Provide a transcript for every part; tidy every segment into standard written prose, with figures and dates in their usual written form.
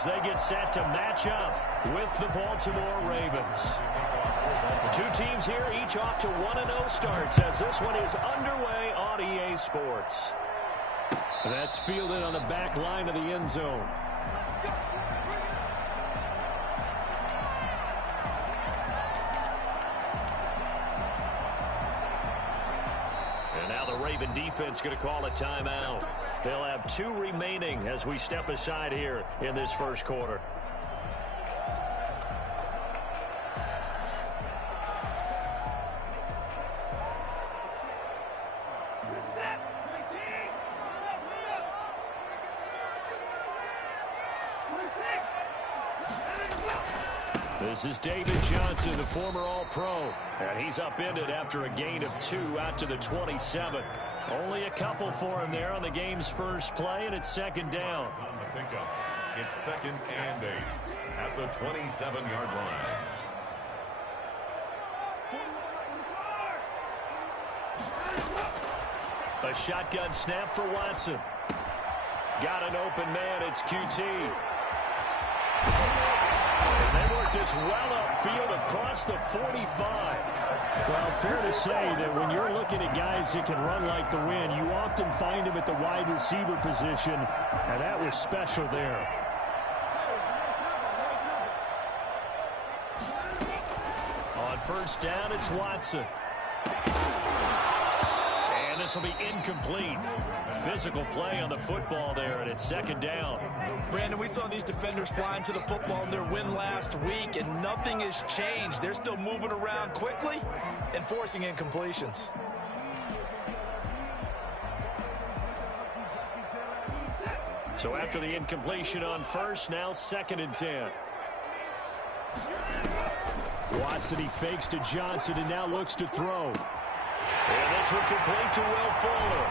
as they get set to match up with the Baltimore Ravens. Two teams here, each off to 1-0 starts as this one is underway on EA Sports. That's fielded on the back line of the end zone. And now the Raven defense going to call a timeout. They'll have 2 remaining as we step aside here in this first quarter. This is David Johnson, the former All-Pro, and he's upended after a gain of 2 out to the 27. Only a couple for him there on the game's first play, and it's second down. On the pickup, it's 2nd and 8 at the 27-yard line. A shotgun snap for Watson. Got an open man, it's QT. They work this well upfield across the 45. Well, fair to say that when you're looking at guys that can run like the wind, you often find them at the wide receiver position, and that was special there. On first down, it's Watson. And this will be incomplete. Physical play on the football there, and it's second down. Brandon, we saw these defenders flying to the football in their win last week, and nothing has changed. They're still moving around quickly and forcing incompletions. So after the incompletion on first, now 2nd and 10. Watson, he fakes to Johnson and now looks to throw. And this will complete to Will Fuller.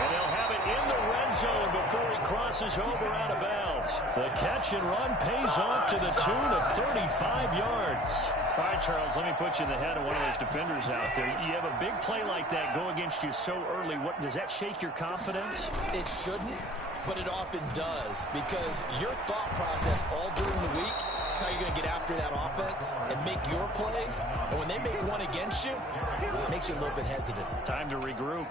And they'll have it in the red zone before he crosses over out of bounds. The catch and run pays off to the tune of 35 yards. All right, Charles, let me put you in the head of one of those defenders out there. You have a big play like that go against you so early. What does that shake your confidence? It shouldn't, but it often does, because your thought process all during the week is how you're going to get after that offense and make your plays. And when they make one against you, it makes you a little bit hesitant. Time to regroup.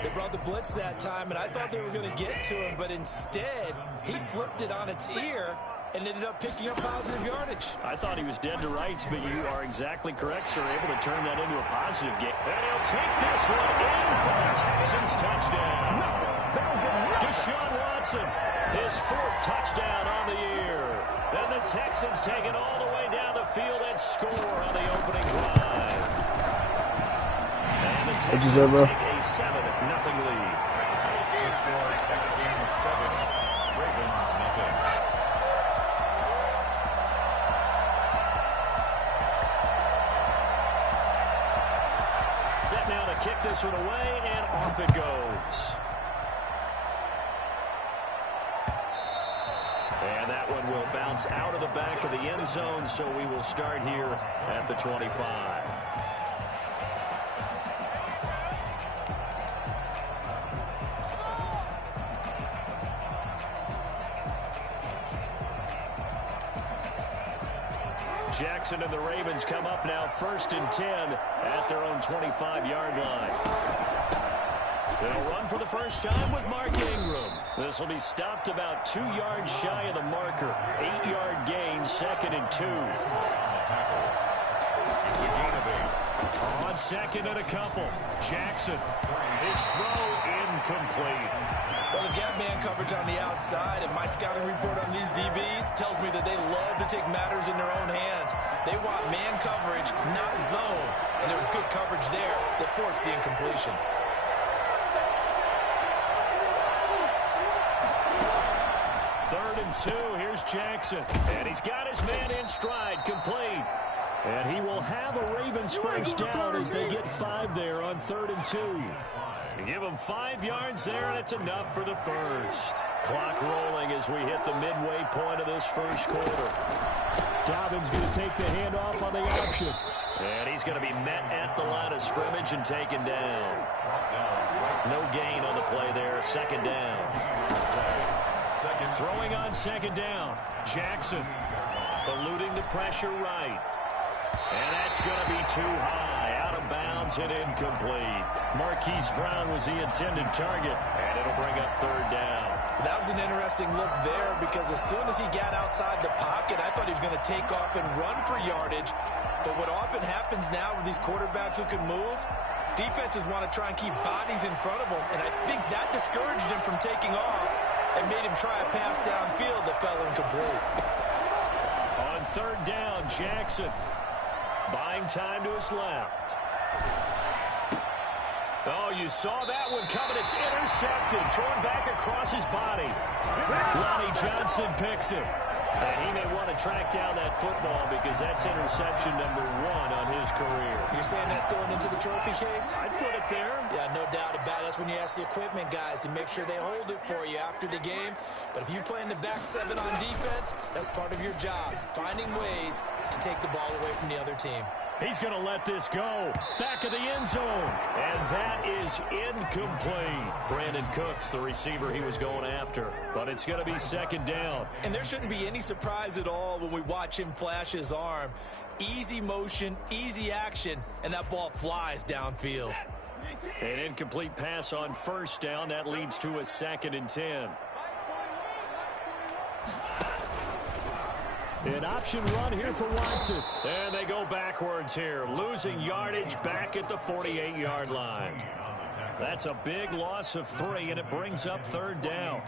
They brought the blitz that time, and I thought they were going to get to him, but instead, he flipped it on its ear and ended up picking up positive yardage. I thought he was dead to rights, but you are exactly correct, sir. Able to turn that into a positive game. And he'll take this one in for a Texans touchdown. Deshaun Watson, his 4th touchdown on the year. Then the Texans take it all the way down the field and score on the opening drive. And the Texans take a 7-0 lead. Score, Texans 7, Ravens nothing. Set now to kick this one away, and off it goes. And that one will bounce out of the back of the end zone, so we will start here at the 25. Jackson and the Ravens come up now 1st and 10 at their own 25-yard line. They'll run for the first time with Mark Ingram. This will be stopped about 2 yards shy of the marker. 8-yard gain, 2nd and 2. On 2nd and a couple. Jackson, his throw incomplete. Well, the gap man coverage on the outside, and my scouting report on these DBs tells me that they love to take matters in their own hands. They want man coverage, not zone. And it was good coverage there that forced the incompletion. 3rd and 2. Here's Jackson. And he's got his man in stride, complete. And he will have a Ravens first down as they get 5 there on 3rd and 2. You give him 5 yards there, and it's enough for the first. Clock rolling as we hit the midway point of this first quarter. Dobbins going to take the handoff on the option. And he's going to be met at the line of scrimmage and taken down. No gain on the play there, 2nd down. second. Throwing on second down. Jackson eluding the pressure right. And that's going to be too high. Out of bounds and incomplete. Marquise Brown was the intended target. And it'll bring up third down. That was an interesting look there because as soon as he got outside the pocket, I thought he was going to take off and run for yardage. But what often happens now with these quarterbacks who can move, defenses want to try and keep bodies in front of them. And I think that discouraged him from taking off and made him try a pass downfield that fell incomplete. On third down, Jackson buying time to his left. Oh, you saw that one coming. It's intercepted. Thrown back across his body. Lonnie Johnson picks it. And he may want to track down that football because that's interception number 1 on his career. You're saying that's going into the trophy case? I'd put it there. Yeah, no doubt about it. That's when you ask the equipment guys to make sure they hold it for you after the game. But if you play in the back 7 on defense, that's part of your job, finding ways to take the ball away from the other team. He's going to let this go. Back of the end zone. And that is incomplete. Brandon Cooks, the receiver he was going after. But it's going to be second down. And there shouldn't be any surprise at all when we watch him flash his arm. Easy motion, easy action, and that ball flies downfield. An incomplete pass on first down. That leads to a 2nd and 10. An option run here for Watson. And they go backwards here. Losing yardage back at the 48-yard line. That's a big loss of 3, and it brings up third down.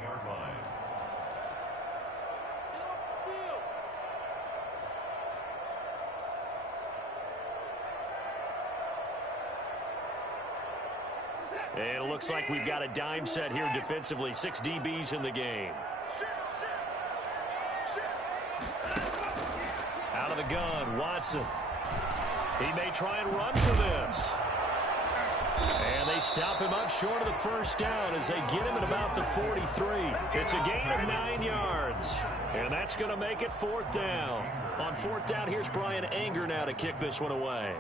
And it looks like we've got a dime set here defensively. 6 DBs in the game. Out of the gun, Watson. He may try and run for this. And they stop him up short of the first down as they get him at about the 43. It's a gain of 9 yards. And that's going to make it fourth down. On fourth down, here's Brian Anger now to kick this one away.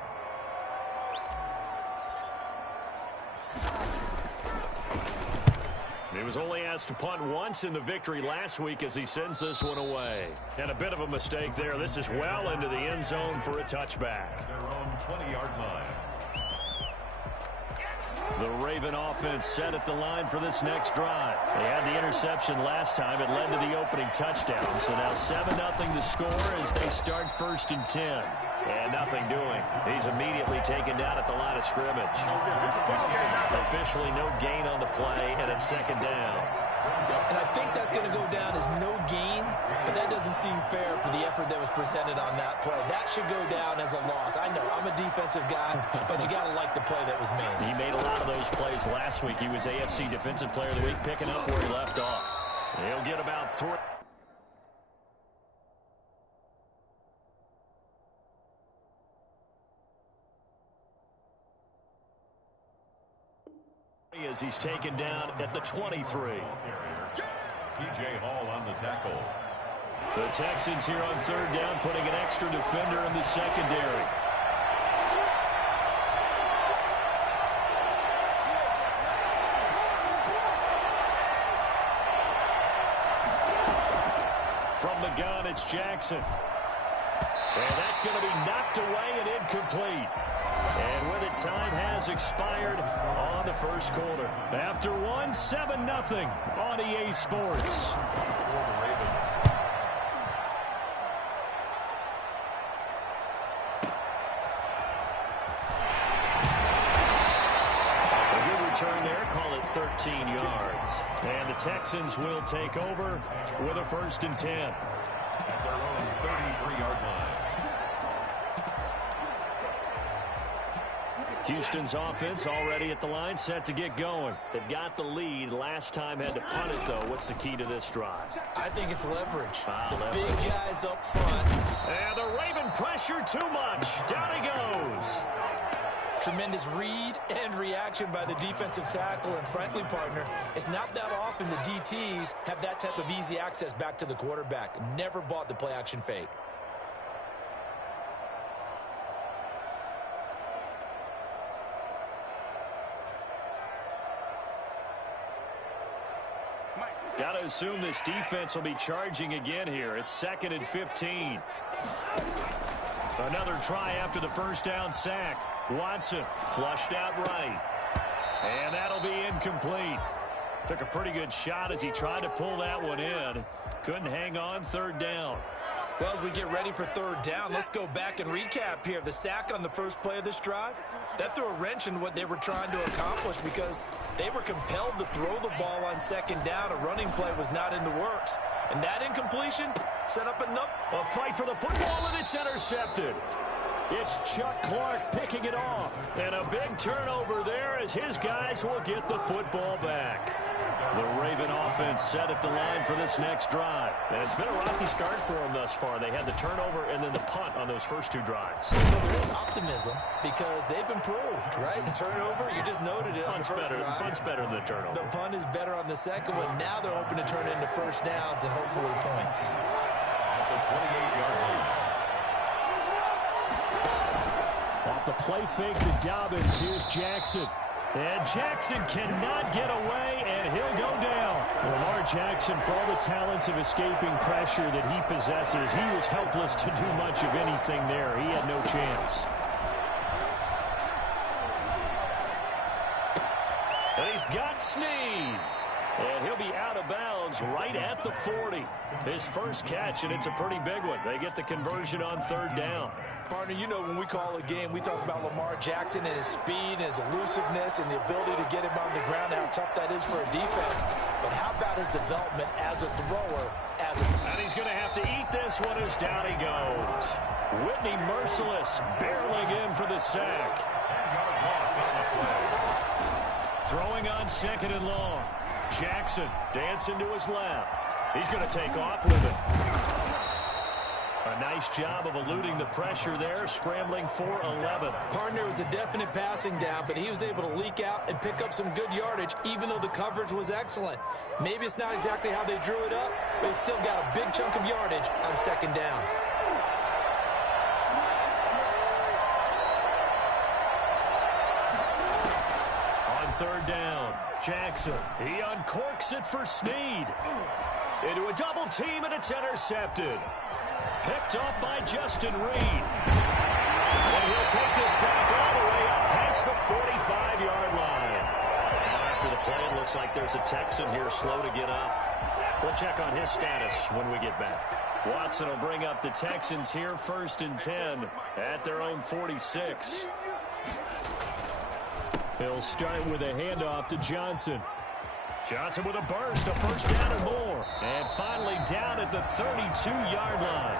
He was only asked to punt once in the victory last week as he sends this one away. And a bit of a mistake there. This is well into the end zone for a touchback. Their own 20-yard line. The Raven offense set at the line for this next drive. They had the interception last time. It led to the opening touchdown. So now 7-0 to score as they start 1st and 10. And nothing doing. He's immediately taken down at the line of scrimmage. Officially no gain on the play, and it's second down. And I think that's going to go down as no gain, but that doesn't seem fair for the effort that was presented on that play. That should go down as a loss. I know, I'm a defensive guy, but you got to like the play that was made. He made a lot of those plays last week. He was AFC Defensive Player of the Week, picking up where he left off. He'll get about 3. As he's taken down at the 23. P.J. Hall on the tackle. The Texans here on third down, putting an extra defender in the secondary. From the gun, it's Jackson. And that's going to be knocked away and incomplete. And with it, time has expired on the first quarter. After 7-0 on EA Sports. A good return there, call it 13 yards. And the Texans will take over with a 1st and 10. At their own 33-yard line. Houston's offense already at the line, set to get going. They've got the lead. Last time had to punt it, though. What's the key to this drive? I think it's leverage. Leverage. Big guys up front. And the Raven pressure too much. Down he goes. Tremendous read and reaction by the defensive tackle. And frankly, partner, it's not that often the DTs have that type of easy access back to the quarterback. Never bought the play-action fake. Got to assume this defense will be charging again here. It's 2nd and 15. Another try after the first down sack. Watson flushed out right. And that'll be incomplete. Took a pretty good shot as he tried to pull that one in. Couldn't hang on. 3rd down. Well, as we get ready for 3rd down, let's go back and recap here. The sack on the first play of this drive, that threw a wrench in what they were trying to accomplish because they were compelled to throw the ball on 2nd down. A running play was not in the works. And that incompletion set up a fight for the football, and it's intercepted. It's Chuck Clark picking it off. And a big turnover there as his guys will get the football back. The Raven offense set at the line for this next drive. And it's been a rocky start for them thus far. They had the turnover and then the punt on those first 2 drives. So there is optimism because they've improved, right? Turnover, you just noted it. Punt's better than the turnover. The punt is better on the second one. Now they're hoping to turn it into first downs and hopefully points. At the 28-yard line. Off the play fake to Dobbins. Here's Jackson. And Jackson cannot get away, and he'll go down. Lamar Jackson, for all the talents of escaping pressure that he possesses, he was helpless to do much of anything there. He had no chance. And he's got Snead. And he'll be out of bounds right at the 40. His first catch, and it's a pretty big one. They get the conversion on 3rd down. Partner, you know when we call a game, we talk about Lamar Jackson and his speed and his elusiveness and the ability to get him on the ground, how tough that is for a defense. But how about his development as a thrower? And he's going to have to eat this one as down he goes. Whitney Merciless barreling in for the sack. Throwing on 2nd and long. Jackson dancing to his left. He's going to take off with it. A nice job of eluding the pressure there, scrambling for 11. Partner, was a definite passing down, but he was able to leak out and pick up some good yardage, even though the coverage was excellent. Maybe it's not exactly how they drew it up, but he still got a big chunk of yardage on 2nd down. On 3rd down, Jackson. He uncorks it for Snead. Into a double team, and it's intercepted. Picked off by Justin Reed. And he'll take this back all the way up past the 45-yard line. After the play, it looks like there's a Texan here slow to get up. We'll check on his status when we get back. Watson will bring up the Texans here 1st and 10 at their own 46. He'll start with a handoff to Johnson. Johnson with a burst, a first down and more. And finally down at the 32-yard line.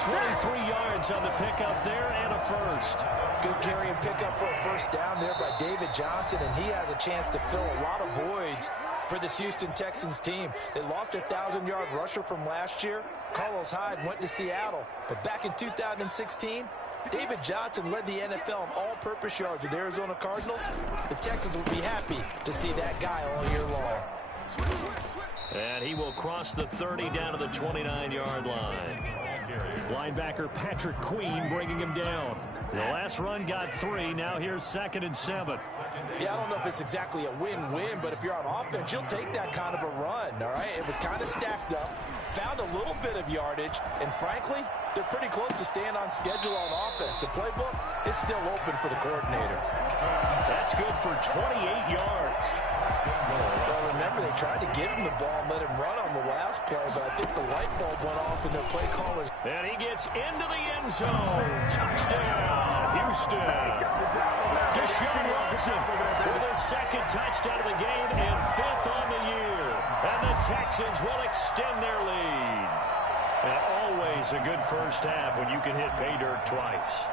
23 yards on the pickup there and a first. Good carry and pickup for a first down there by David Johnson, and he has a chance to fill a lot of voids for this Houston Texans team. They lost a 1,000-yard rusher from last year. Carlos Hyde went to Seattle, but back in 2016, David Johnson led the NFL in all-purpose yards with the Arizona Cardinals. The Texans will be happy to see that guy all year long. And he will cross the 30 down to the 29-yard line. Linebacker Patrick Queen bringing him down. The last run got 3. Now here's 2nd and 7. Yeah, I don't know if it's exactly a win-win, but if you're on offense, you'll take that kind of a run, all right? It was kind of stacked up, found a little bit of yardage, and frankly, they're pretty close to staying on schedule on offense. The playbook is still open for the coordinator. That's good for 28 yards. Well, remember, they tried to give him the ball and let him run on the last play, but I think the light bulb went off in their play callers. And he gets into the end zone. Touchdown, Houston. Deshaun Watson with his 2nd touchdown of the game and 5th on the year. And the Texans will extend their lead. And always a good first half when you can hit pay dirt twice.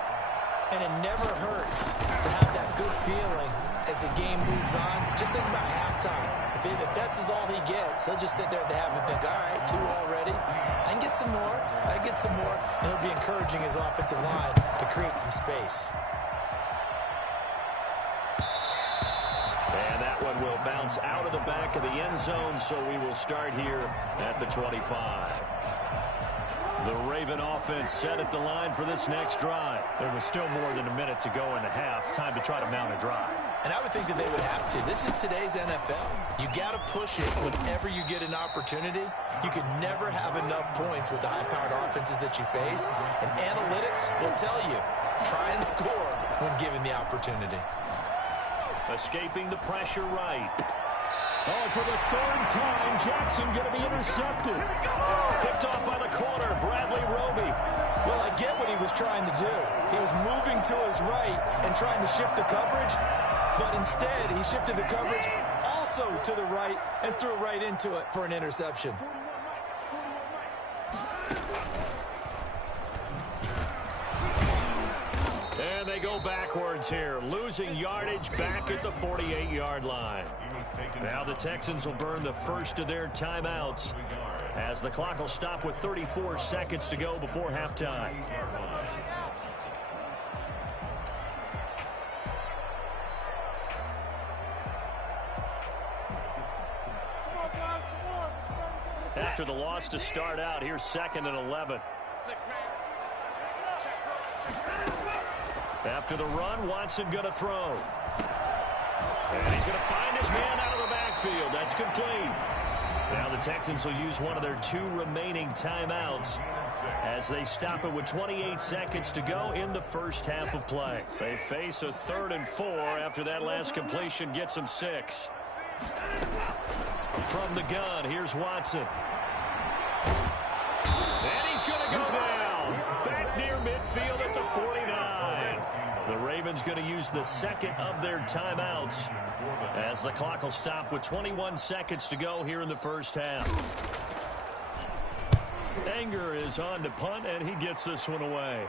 And it never hurts to have that good feeling as the game moves on. Just think about halftime. If that's all he gets, he'll just sit there at the half and think, all right, 2 already. I can get some more. I can get some more. And he'll be encouraging his offensive line to create some space. And that one will bounce out of the back of the end zone, so we will start here at the 25. The Raven offense set at the line for this next drive. There was still more than a minute to go in the half. Time to try to mount a drive. And I would think that they would have to. This is today's NFL. You got to push it whenever you get an opportunity. You can never have enough points with the high-powered offenses that you face. And analytics will tell you, try and score when given the opportunity. Escaping the pressure right. Oh, for the third time, Jackson going to be intercepted. Picked off by the corner, Bradley Roby. Well, I get what he was trying to do. He was moving to his right and trying to shift the coverage, but instead he shifted the coverage also to the right and threw right into it for an interception. And they go backwards here, losing yardage back at the 48-yard line. Now the Texans will burn the first of their timeouts as the clock will stop with 34 seconds to go before halftime. After the loss to start out, here's 2nd and 11. After the run, Watson going to throw. And he's going to find his man out of the backfield. That's complete. Now the Texans will use one of their 2 remaining timeouts as they stop it with 28 seconds to go in the first half of play. They face a 3rd and 4 after that last completion gets them 6. From the gun, here's Watson. And he's going to go down. Back near midfield at the 49. The Ravens going to use the 2nd of their timeouts as the clock will stop with 21 seconds to go here in the first half. Anger is on to punt, and he gets this one away.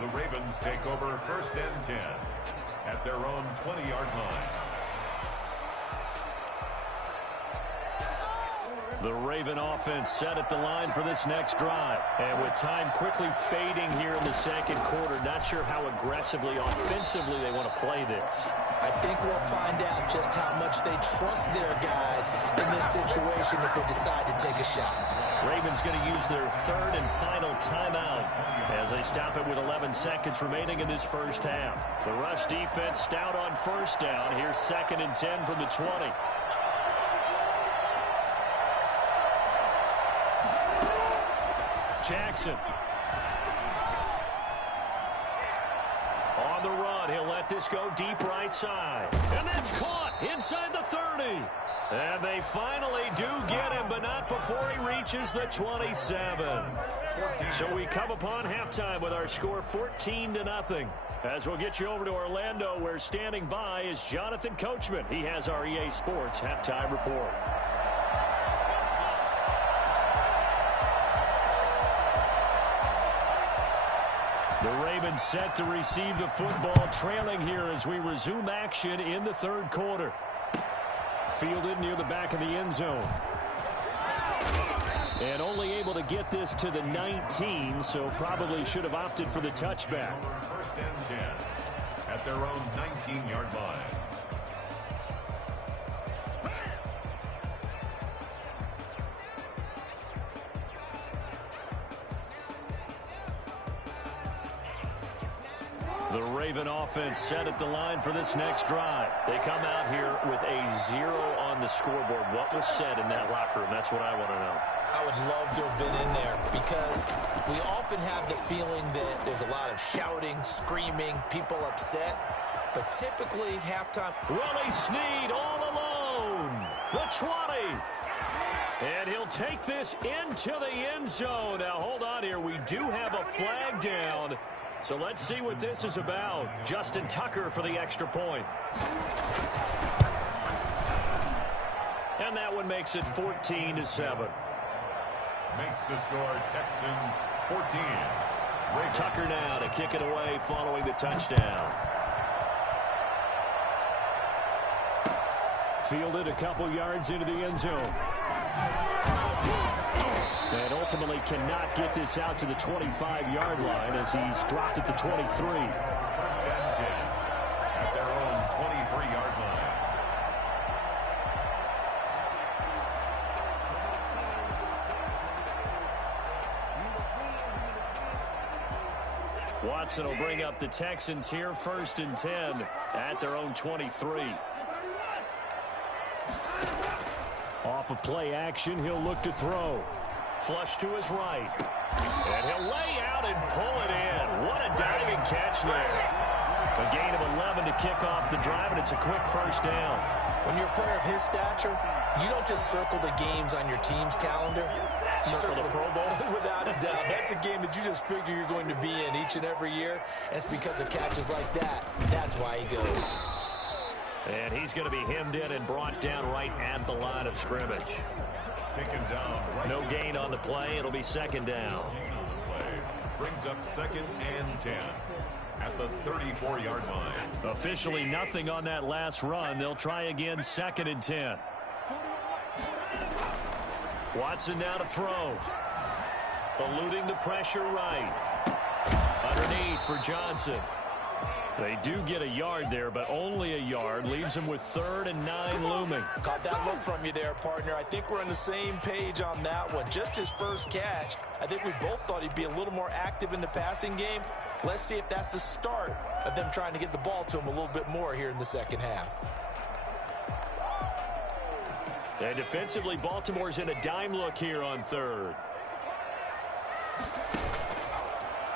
The Ravens take over 1st and 10 at their own 20-yard line. The Raven offense set at the line for this next drive. And with time quickly fading here in the 2nd quarter, not sure how aggressively, offensively they want to play this. I think we'll find out just how much they trust their guys in this situation if they decide to take a shot. Ravens going to use their 3rd and final timeout as they stop it with 11 seconds remaining in this first half. The rush defense stout on 1st down. Here's 2nd and 10 from the 20. Jackson. On the run, he'll let this go deep right side. And that's caught inside the 30. And they finally do get him, but not before he reaches the 27. So we come upon halftime with our score 14-0. As we'll get you over to Orlando, where standing by is Jonathan Coachman. He has our EA Sports halftime report. The Ravens set to receive the football, trailing here as we resume action in the 3rd quarter. Fielded near the back of the end zone. And only able to get this to the 19, so probably should have opted for the touchback. 1st and 10 at their own 19-yard line. The Raven offense set at the line for this next drive. They come out here with a 0 on the scoreboard. What was said in that locker room? That's what I want to know. I would love to have been in there because we often have the feeling that there's a lot of shouting, screaming, people upset. But typically, halftime... Willie Snead all alone. The 20. And he'll take this into the end zone. Now, hold on here. We do have a flag down. So let's see what this is about. Justin Tucker for the extra point. And that one makes it 14-7. Makes the score Texans 14. Tucker now to kick it away following the touchdown. Fielded a couple yards into the end zone. And ultimately cannot get this out to the 25-yard line as he's dropped at the 23. 1st and 10 at their own 23-yard line. Watson will bring up the Texans here, 1st and 10 at their own 23. Off of play action, he'll look to throw. Flush to his right. And he'll lay out and pull it in. What a diving catch there. A gain of 11 to kick off the drive, and it's a quick 1st down. When you're a player of his stature, you don't just circle the games on your team's calendar. You circle the Pro Bowl. Without a doubt. That's a game that you just figure you're going to be in each and every year. And it's because of catches like that. That's why he goes. And he's going to be hemmed in and brought down right at the line of scrimmage. Taken down. Right. No gain on the play. It'll be 2nd down. Brings up 2nd and 10 at the 34-yard line. Officially nothing on that last run. They'll try again, 2nd and 10. Watson now to throw. Eluding the pressure right. Underneath for Johnson. They do get a yard there, but only a yard. Leaves them with 3rd and 9 looming. Caught that look from you there, partner. I think we're on the same page on that one. Just his first catch. I think we both thought he'd be a little more active in the passing game. Let's see if that's the start of them trying to get the ball to him a little bit more here in the second half. And defensively, Baltimore's in a dime look here on 3rd.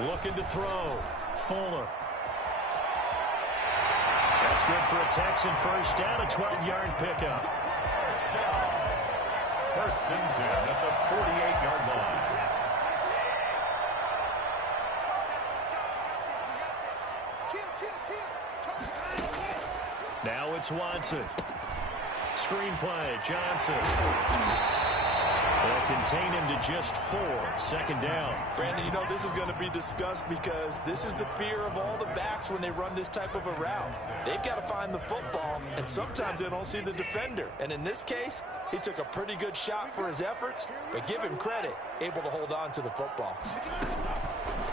Looking to throw. Fuller. That's good for a Texan 1st down, a 12-yard pickup. 1st and 10 at the 48-yard line. Now it's Watson. Screenplay, Johnson. They'll contain him to just 4. 2nd down. Brandon, you know this is going to be discussed because this is the fear of all the backs when they run this type of a route. They've got to find the football, and sometimes they don't see the defender. And in this case, he took a pretty good shot for his efforts, but give him credit, able to hold on to the football.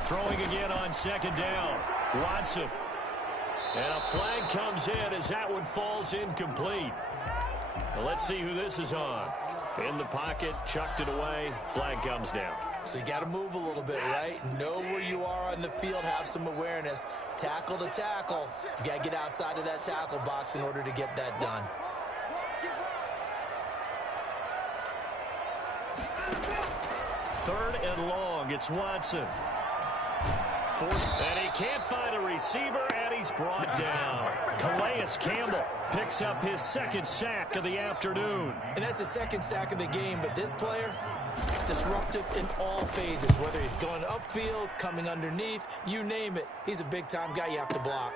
Throwing again on 2nd down. Watson. And a flag comes in as that one falls incomplete. Well, let's see who this is on. In the pocket, chucked it away, flag comes down. So you got to move a little bit, right? Know where you are on the field, have some awareness. Tackle to tackle. You got to get outside of that tackle box in order to get that done. Third and long, it's Watson. And he can't find a receiver, and he's brought down. Calais Campbell picks up his 2nd sack of the afternoon. And that's the 2nd sack of the game, but this player, disruptive in all phases, whether he's going upfield, coming underneath, you name it. He's a big-time guy you have to block.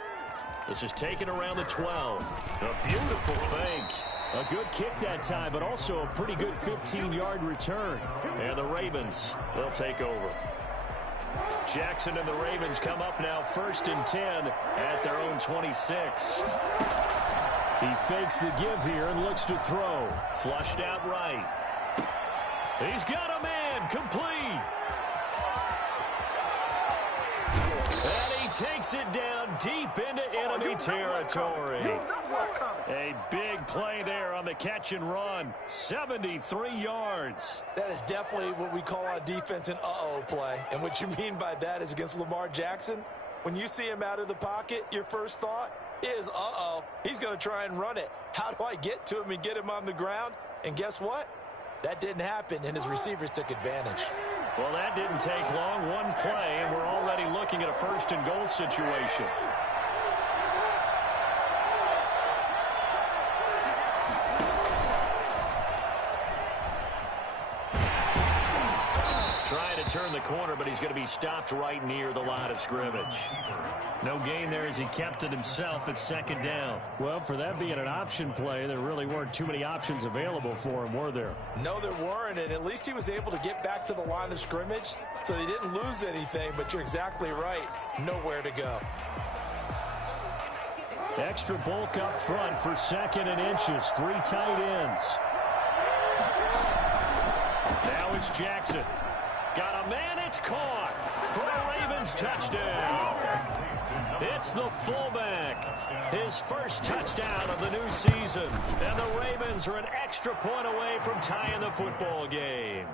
This is taken around the 12. A beautiful fake. A good kick that time, but also a pretty good 15-yard return. And the Ravens, they'll take over. Jackson and the Ravens come up now 1st and 10 at their own 26. He fakes the give here and looks to throw. Flushed out right. He's got a man complete. And he takes it down deep into enemy territory. A big play there on the catch and run. 73 yards. That is definitely what we call on defense an uh-oh play. And what you mean by that is against Lamar Jackson, when you see him out of the pocket, your first thought is, uh-oh, he's going to try and run it. How do I get to him and get him on the ground? And guess what? That didn't happen, and his receivers took advantage. Well, that didn't take long. One play, and we're already looking at a 1st and goal situation. Trying to turn the corner, but he's going to be stopped right near the line of scrimmage. No gain there as he kept it himself at 2nd down. Well, for that being an option play, there really weren't too many options available for him, were there? No, there weren't, and at least he was able to get back to the line of scrimmage, so he didn't lose anything, but you're exactly right. Nowhere to go. Extra bulk up front for 2nd and inches. 3 tight ends. Now it's Jackson. Got a man, it's caught for a Ravens touchdown. It's the fullback. His first touchdown of the new season. And the Ravens are an extra point away from tying the football game.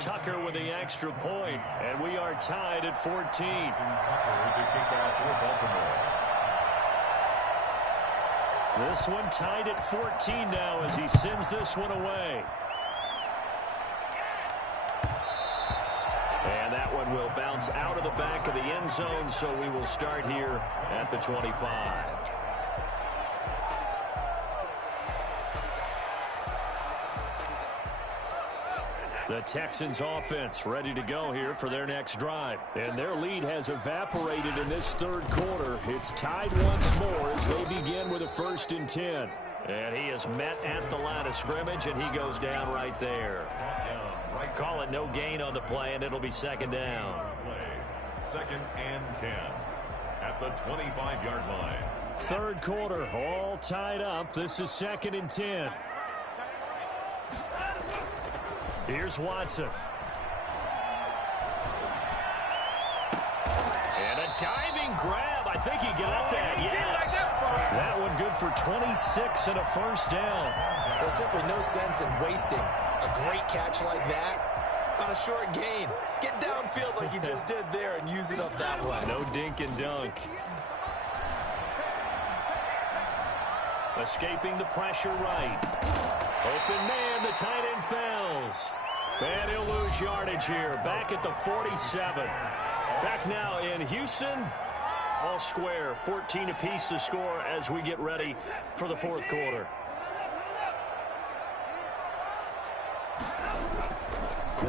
Tucker with the extra point, and we are tied at 14. Tucker to kick off for Baltimore. This one tied at 14 now as he sends this one away. And that one will bounce out of the back of the end zone, so we will start here at the 25. The Texans offense ready to go here for their next drive. And their lead has evaporated in this third quarter. It's tied once more as they begin with a 1st and 10. And he is met at the line of scrimmage, and he goes down right there. Call it no gain on the play, and it'll be 2nd down. 2nd and 10 at the 25-yard line. Third quarter, all tied up. This is 2nd and 10. Here's Watson. And a diving grab. I think he got that, yes. That one good for 26 and a 1st down. There's simply no sense in wasting a great catch like that on a short gain. Get downfield like you just did there and use it up that way. No dink and dunk. Escaping the pressure right. Open man, the tight end fails. And he'll lose yardage here. Back at the 47. Back now in Houston. All square. 14 apiece to score as we get ready for the 4th quarter.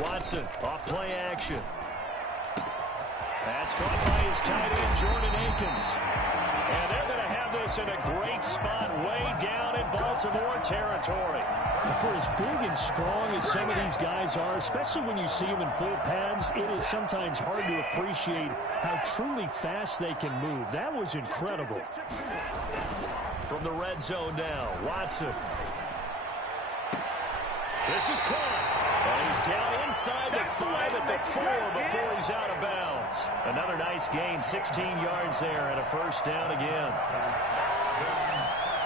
Watson off play action. That's caught by his tight end, Jordan Akins. And they're going to have this in a great spot way down in Baltimore territory. For as big and strong as some of these guys are, especially when you see them in full pads, it is sometimes hard to appreciate how truly fast they can move. That was incredible. From the red zone now, Watson. This is caught. And he's down inside the 5 at the 4 before he's out of bounds. Another nice gain, 16 yards there and a 1st down again.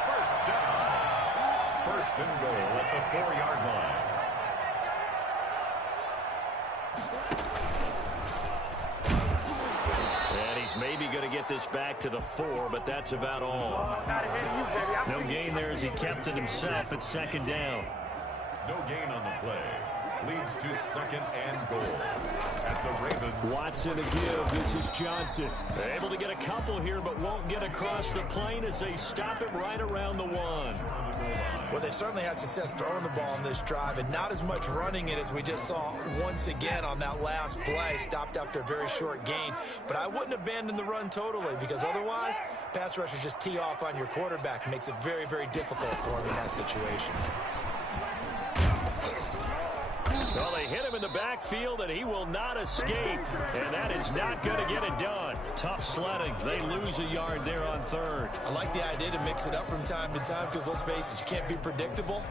First down. 1st and goal at the 4-yard line. And he's maybe going to get this back to the 4, but that's about all. No gain there as he kept it himself at 2nd down. No gain on the play. Leads to 2nd and goal at the Ravens. Watson a give. This is Johnson. They're able to get a couple here, but won't get across the plane as they stop it right around the 1. Well, they certainly had success throwing the ball on this drive and not as much running it as we just saw once again on that last play. Stopped after a very short gain. But I wouldn't abandon the run totally because otherwise, pass rushers just tee off on your quarterback. Makes it very, very difficult for him in that situation. Well, they hit him in the backfield, and he will not escape. And that is not going to get it done. Tough sledding. They lose a yard there on 3rd. I like the idea to mix it up from time to time because, let's face it, you can't be predictable.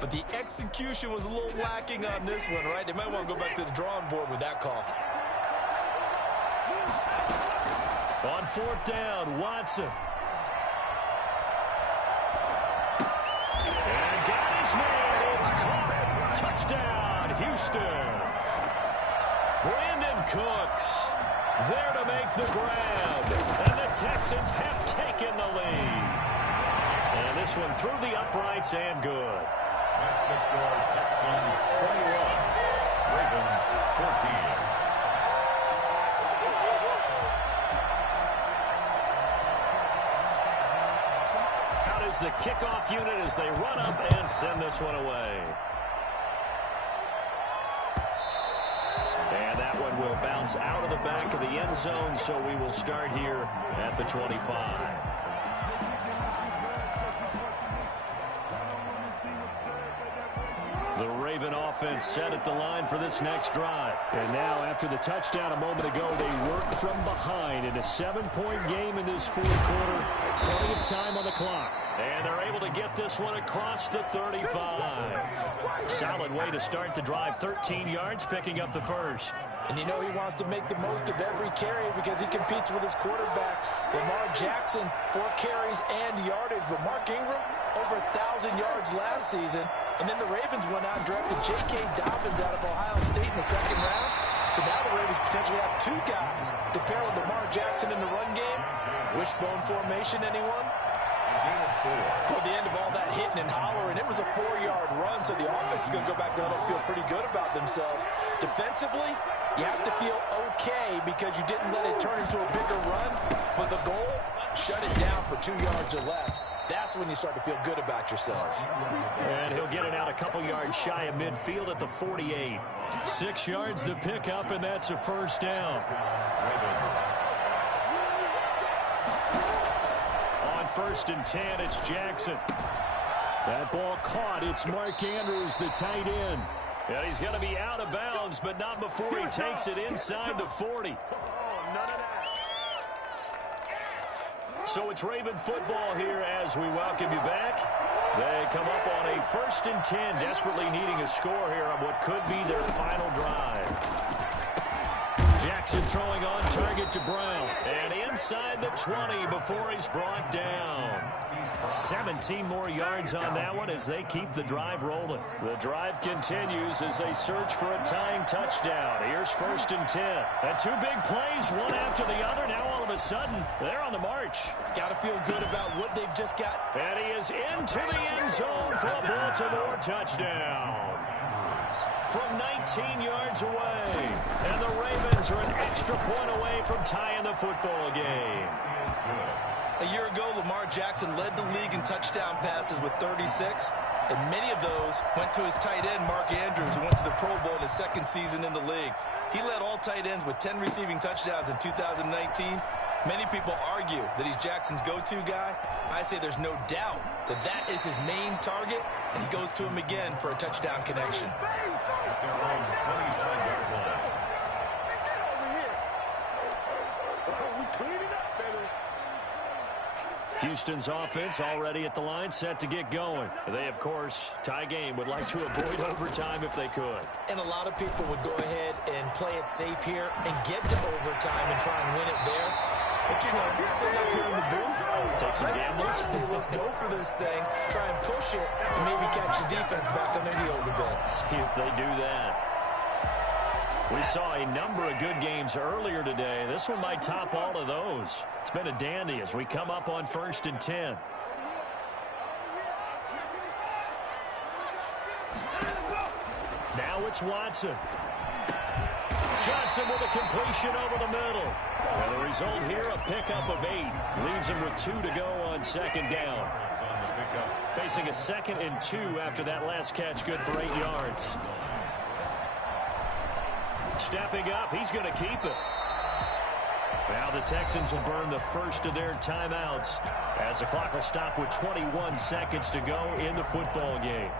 But the execution was a little lacking on this one, right? They might want to go back to the drawing board with that call. On 4th down, Watson. And got his man. It's caught. Touchdown, Houston. Brandon Cooks there to make the grab. And the Texans have taken the lead. And this one through the uprights and good. That's the score. Texans 21. Ravens 14. Out is the kickoff unit as they run up and send this one away. And that one will bounce out of the back of the end zone, so we will start here at the 25. The Raven offense set at the line for this next drive. And now, after the touchdown a moment ago, they work from behind in a 7-point game in this 4th quarter. Plenty of time on the clock. And they're able to get this one across the 35. Solid way to start the drive. 13 yards, picking up the 1st. And you know he wants to make the most of every carry because he competes with his quarterback, Lamar Jackson, 4 carries and yardage. But Mark Ingram, over 1,000 yards last season. And then the Ravens went out and drafted J.K. Dobbins out of Ohio State in the second round. So now the Ravens potentially have two guys to pair with Lamar Jackson in the run game. Wishbone formation, anyone? Well, at the end of all that hitting and hollering, it was a 4-yard run, so the offense is going to go back to huddle and feel pretty good about themselves. Defensively, you have to feel okay because you didn't let it turn into a bigger run, but the goal, shut it down for 2 yards or less. That's when you start to feel good about yourselves. And he'll get it out a couple yards shy of midfield at the 48. 6 yards the pickup, and that's a first down. On 1st and 10, it's Jackson. That ball caught. It's Mark Andrews, the tight end. And he's going to be out of bounds, but not before he takes it inside the 40. So it's Raven football here as we welcome you back. They come up on a 1st and 10, desperately needing a score here on what could be their final drive. Jackson throwing on target to Brown. And inside the 20 before he's brought down. 17 more yards on that one as they keep the drive rolling. The drive continues as they search for a tying touchdown. Here's 1st and 10. And 2 big plays, one after the other. Now all of a sudden, they're on the march. Got to feel good about what they've just got. And he is into the end zone for a Baltimore touchdown. From 19 yards away. And the Ravens are an extra point away from tying the football game. A year ago, Lamar Jackson led the league in touchdown passes with 36, and many of those went to his tight end, Mark Andrews, who went to the Pro Bowl in his second season in the league. He led all tight ends with 10 receiving touchdowns in 2019. Many people argue that he's Jackson's go-to guy. I say there's no doubt that that is his main target, and he goes to him again for a touchdown connection. Houston's offense already at the line, set to get going. They, of course, tie game, would like to avoid overtime if they could. And a lot of people would go ahead and play it safe here and get to overtime and try and win it there. But, you know, you're sitting up here in the booth. Take some gambles. Say, let's go for this thing, try and push it, and maybe catch the defense back on their heels a bit. See if they do that. We saw a number of good games earlier today. This one might top all of those. It's been a dandy as we come up on 1st and 10. Now it's Watson. Johnson with a completion over the middle. And the result here, a pickup of 8. Leaves him with 2 to go on 2nd down. Facing a 2nd and 2 after that last catch, good for 8 yards. Stepping up, he's going to keep it. Now the Texans will burn the first of their timeouts as the clock will stop with 21 seconds to go in the football game.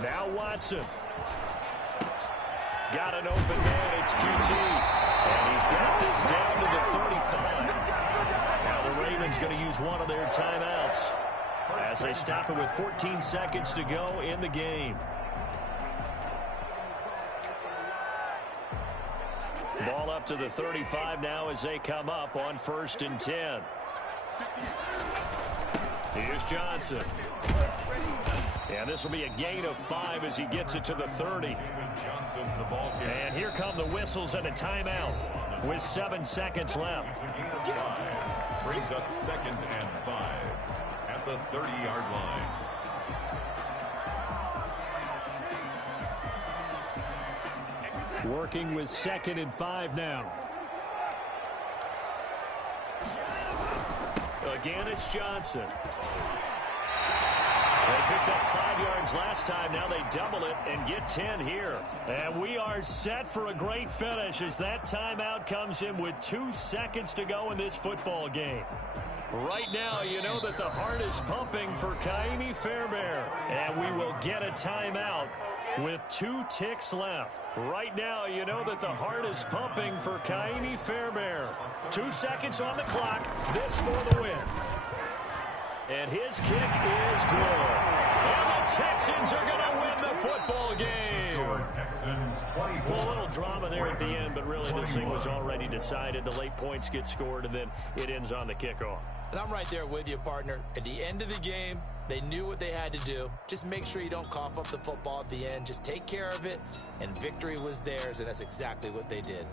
Now Watson. Got an open man, it's QT. And he's got this down to the 35. Now the Ravens going to use one of their timeouts as they stop it with 14 seconds to go in the game. Ball up to the 35 now as they come up on 1st and 10. Here's Johnson. And this will be a gain of 5 as he gets it to the 30. And here come the whistles and a timeout with 7 seconds left. Brings up 2nd and 5 at the 30-yard line. Working with 2nd and 5 now. Again, it's Johnson. They picked up 5 yards last time. Now they double it and get 10 here. And we are set for a great finish as that timeout comes in with 2 seconds to go in this football game. Right now, you know that the heart is pumping for Kaimi Fairbairn. And we will get a timeout with 2 ticks left. Right now, you know that the heart is pumping for Kaimi Fairbairn. 2 seconds on the clock. This for the win. And his kick is good. And the Texans are going to win the football game. score, Texans 24. Well, a little drama there at the end, but really this thing was already decided. The late points get scored, and then it ends on the kickoff. And I'm right there with you, partner. At the end of the game, they knew what they had to do. Just make sure you don't cough up the football at the end. Just take care of it, and victory was theirs, and that's exactly what they did.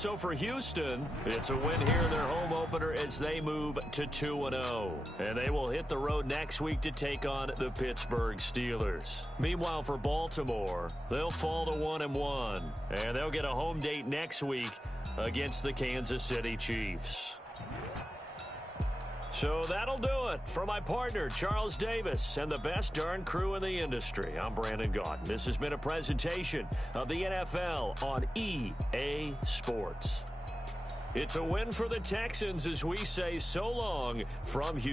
So for Houston, it's a win here in their home opener as they move to 2-0. And they will hit the road next week to take on the Pittsburgh Steelers. Meanwhile, for Baltimore, they'll fall to 1-1. And they'll get a home date next week against the Kansas City Chiefs. So that'll do it for my partner, Charles Davis, and the best darn crew in the industry. I'm Brandon Gaudin. This has been a presentation of the NFL on EA Sports. It's a win for the Texans as we say so long from Houston.